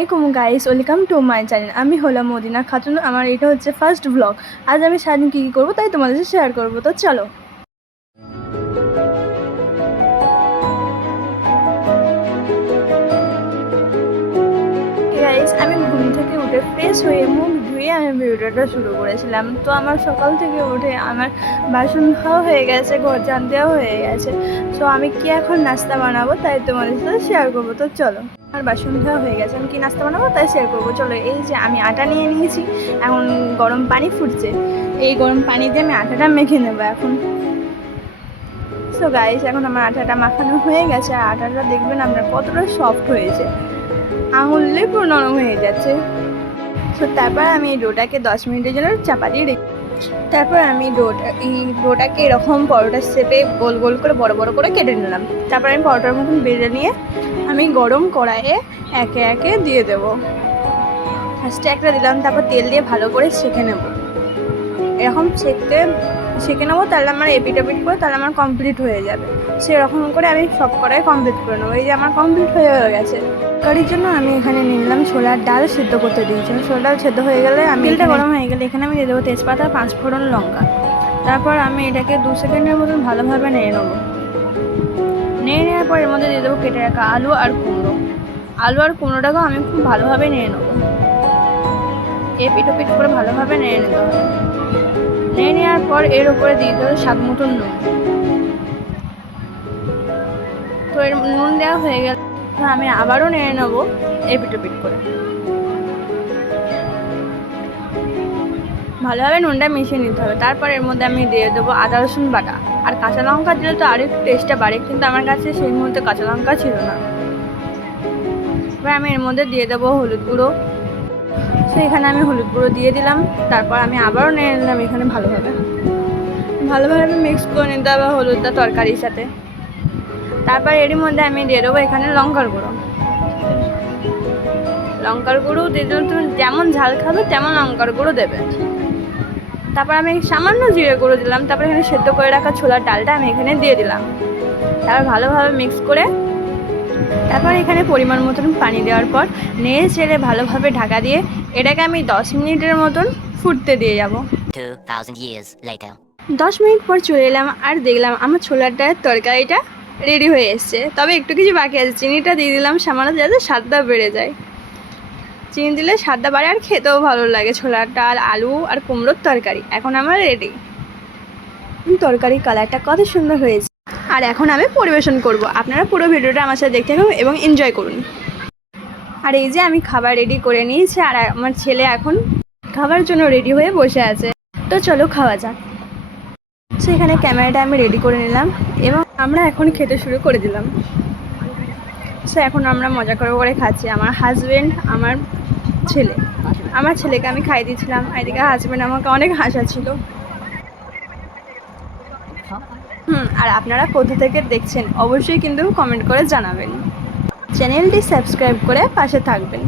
আলাইকুম guys, welcome to my channel. আমি হলাম মদিনা খাতুন। আমার এটা হচ্ছে ফার্স্ট ব্লগ। আজ আমি সারাদিন কী কী করবো তাই তোমাদের সাথে শেয়ার করবো। তো চলো গাইস, আমি ঘুম থেকে উঠে ফ্রেশ হয়ে মুখ ধুয়ে আমি ভিডিওটা শুরু করেছিলাম। তো আমার সকাল থেকে উঠে আমার বাসন ধোয়া হয়ে গেছে, ঘর ঝাড় দেওয়া হয়ে গেছে। তো আমি কি এখন নাস্তা বানাবো তাই তোমাদের সাথে শেয়ার করবো। তো চলো, আমার বাসন ধোয়া হয়ে গেছে, আমি কি নাস্তা বানাবো তাই শেয়ার করবো। চলো, এই যে আমি আটা নিয়ে নিয়েছি, এখন গরম পানি ফুটছে, এই গরম পানি দিয়ে আমি আটাটা মেখে নেবো এখন। সো গাইস, এখন আমার আটাটা মাখানো হয়ে গেছে, আর আটাটা দেখবেন আপনার কতটা সফট হয়েছে, আঙুললে পুরো নরম হয়ে যাচ্ছে। তো তারপর আমি এই ডোটাকে 10 মিনিটের জন্য চাপা দিয়ে রেখে, তারপর আমি ডোটাকে এরকম পরোটার শেপে গোল গোল করে বড় বড় করে কেটে নিলাম। তারপর আমি পরোটার মতন বেজে নিয়ে আমি গরম কড়াইয়ে একে একে দিয়ে দেবো। ফার্স্টে একটা দিলাম, তারপর তেল দিয়ে ভালো করে সেঁকে নেব। এরকম সেঁকে নেবো, তাহলে আমার এপিট করে তাহলে আমার কমপ্লিট হয়ে যাবে। সেরকম করে আমি সব কড়াই কমপ্লিট করে নেবো। এই যে আমার কমপ্লিট হয়ে গেছে। তরকারির জন্য আমি এখানে নিয়ে নিলাম ছোলার ডাল, সিদ্ধ করতে দিয়েছিলাম। ছোলার ডাল সেদ্ধ হয়ে গেলে তেলটা গরম হয়ে গেলে এখানে আমি দিয়ে দেবো তেজপাতা, 5 ফোড়ন, লঙ্কা। তারপর আমি এটাকে 2 সেকেন্ডের মতন ভালোভাবে নেড়ে নেবো। নেড়ে নেওয়ার পর এর মধ্যে দিয়ে দেবো কেটে রাখা আলু আর কুমড়ো। আলু আর কুমড়োটাকেও আমি খুব ভালোভাবে নেড়ে নেবো। এপিট ওপিট করে ভালোভাবে নেড়ে নিতে হবে। নেড়ে নেওয়ার পর এর উপরে দিয়ে দেবো স্বাদ মতন নুন। তো এর নুন দেওয়া হয়ে গেলে আমি আবারও নেড়ে নেবো এপিট ওপিট করে। ভালোভাবে নুনটা মিশিয়ে নিতে হবে। তারপর এর মধ্যে আমি দিয়ে দেবো আদা রসুন বাটা, আর কাঁচা লঙ্কা দিলে তো আরেকটু টেস্টটা বাড়ে, কিন্তু আমার কাছে সেই মুহূর্তে কাঁচা লঙ্কা ছিল না। এবার আমি এর মধ্যে দিয়ে দেবো হলুদ গুঁড়ো। তো এখানে আমি হলুদ গুঁড়ো দিয়ে দিলাম। তারপর আমি আবারও নেড়ে নিলাম এখানে ভালোভাবে মিক্স করে নিতে হবে হলুদটা তরকারির সাথে। তারপর এরই মধ্যে আমি দিয়ে দেবো এখানে লঙ্কার গুঁড়ো দিয়ে দেবো। তুমি যেমন ঝাল খাবে তেমন লঙ্কার গুঁড়ো দেবে। তারপর আমি সামান্য জিরে গুঁড়ো দিলাম। তারপর এখানে সেদ্ধ করে রাখা ছোলার ডালটা আমি এখানে দিয়ে দিলাম। তারপর ভালোভাবে মিক্স করে তারপর এখানে পরিমাণ মতন পানি দেওয়ার পর নেড়ে চেড়ে ভালোভাবে ঢাকা দিয়ে এটাকে আমি 10 মিনিটের মতন ফুটতে দিয়ে যাব। 2000 years later 10 মিনিট পর চলে এলাম আর দেখলাম আমার ছোলার ডালের তরকারিটা রেডি হয়ে এসছে। তবে একটু কিছু বাকি আছে, চিনিটা দিয়ে দিলাম সামান্য, যাতে স্বাদটা বেড়ে যায়। চিনি দিলে স্বাদটা বাড়ে আর খেতেও ভালো লাগে। ছোলার ডাল, আলু আর কুমড়োর তরকারি এখন আমার রেডি। তরকারির কালারটা কত সুন্দর হয়েছে। আর এখন আমি পরিবেশন করব। আপনারা পুরো ভিডিওটা আমার সাথে দেখতে থাকুন এবং এনজয় করুন। আর এই যে আমি খাবার রেডি করে নিয়েছি, আর আমার ছেলে এখন খাবার জন্য রেডি হয়ে বসে আছে। তো চলো খাওয়া যাক। সো এখানে ক্যামেরাটা আমি রেডি করে নিলাম এবং আমরা এখন খেতে শুরু করে দিলাম। সো এখন আমরা মজা করে খাচ্ছি, আমার হাজব্যান্ড, আমার ছেলে। আমার ছেলেকে আমি খাইয়ে দিয়েছিলাম, এদিকে হাজব্যান্ড আমাকে অনেক হাসাচ্ছিল। আর আপনারা কোথা থেকে দেখছেন অবশ্যই কিন্তু কমেন্ট করে জানাবেন। চ্যানেলটি সাবস্ক্রাইব করে পাশে থাকবেন।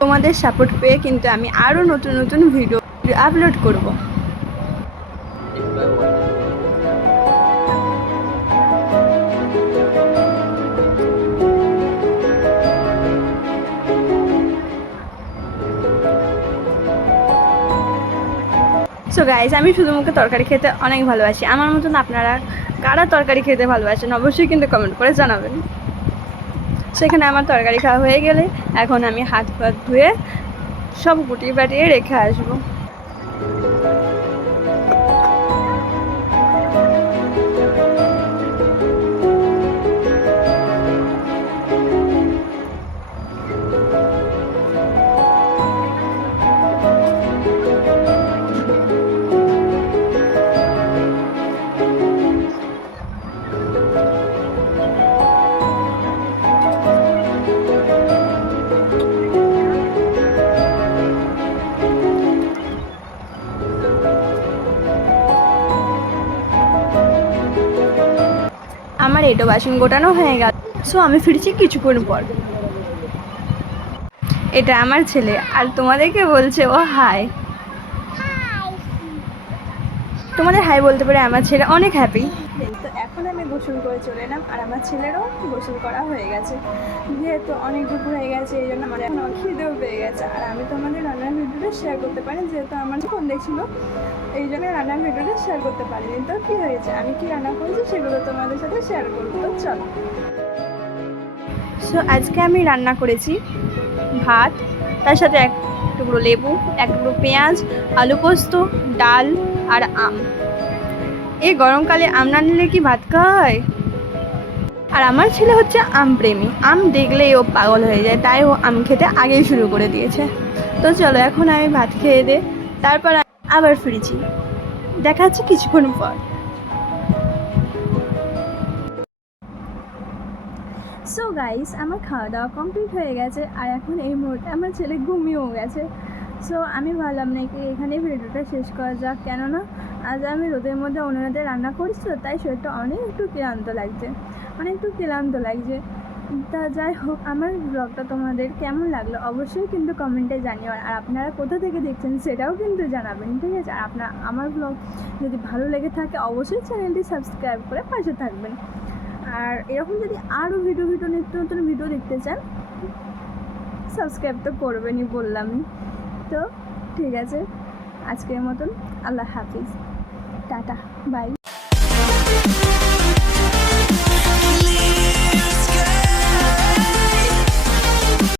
তোমাদের সাপোর্ট পেয়ে কিন্তু আমি আরও নতুন নতুন ভিডিও আপলোড করব। সো গাইজ, আমি শুধু মুখে তরকারি খেতে অনেক ভালোবাসি। আমার মতন আপনারা কারা তরকারি খেতে ভালোবাসেন অবশ্যই কিন্তু কমেন্ট করে জানাবেন। সেখানে আমার তরকারি খাওয়া হয়ে গেলে এখন আমি হাত ফাত ধুয়ে সব গুটিয়ে পাটিয়ে রেখে আসবো। আমার এটো বাসন গোটানো হয়ে গেল। সো আমি ফিরছি কিছুক্ষণ পর। এটা আমার ছেলে আর তোমাদেরকে বলছে ও হাই। তোমাদের হাই বলতে পারে আমার ছেলে অনেক হ্যাপি। তো এখন এখন আমি গোসল করে চলে এলাম, আর আমার ছেলেরও গোসল করা হয়ে গেছে। যেহেতু অনেক দুপুর হয়ে গেছে এই জন্য আমার এখন খিদেও পেয়ে গেছে। আর আমি তো আমাদের রান্নার ভিডিওটা শেয়ার করতে পারি, যেহেতু আমার ফোন দেখছিল এই জন্য রান্নার ভিডিওটা শেয়ার করতে পারিনি। তো কী হয়েছে, আমি কি রান্না করেছি সেগুলো তোমাদের সাথে শেয়ার করবো। তো চলো। সো আজকে আমি রান্না করেছি ভাত, তার সাথে এক টুকরো লেবু, এক টুকরো পেঁয়াজ, আলু পোস্ত, ডাল আর আম। এই গরমকালে আম না নিলে কি ভাত খাওয়া হয়? আর আমার ছেলে হচ্ছে আম প্রেমী, আম দেখলেই ও পাগল হয়ে যায়, তাই ও আম খেতে আগেই শুরু করে দিয়েছে। তো চলো এখন আমি ভাত খেয়ে দে, তারপর আবার ফিরেছি, দেখা যাচ্ছে কিছুক্ষণ পর। সো গাইস, আমার খাওয়া দাওয়া কমপ্লিট হয়ে গেছে, আর এখন এই মুহূর্তে আমার ছেলে ঘুমিয়েও গেছে। সো আমি ভাবলাম নাকি এখানে ভিডিওটা শেষ করা যাক, কেননা আজ আমি রোদের মধ্যে অন্যরাতে রান্না করছি, তো তাই শরীরটা একটু ক্লান্ত লাগছে। তা যাই হোক, আমার ব্লগটা তোমাদের কেমন লাগলো অবশ্যই কিন্তু কমেন্টে জানিও, আর আপনারা কোথা থেকে দেখছেন সেটাও কিন্তু জানাবেন, ঠিক আছে? আর আমার ব্লগ যদি ভালো লেগে থাকে অবশ্যই চ্যানেলটি সাবস্ক্রাইব করে পাশে থাকবেন। আর এরকম যদি আরও নিত্য নতুন ভিডিও দেখতে চান সাবস্ক্রাইব তো করবেনই, বললামই তো। ঠিক আছে, আজকের মতন আল্লাহ হাফিজ, টাটা, বাই।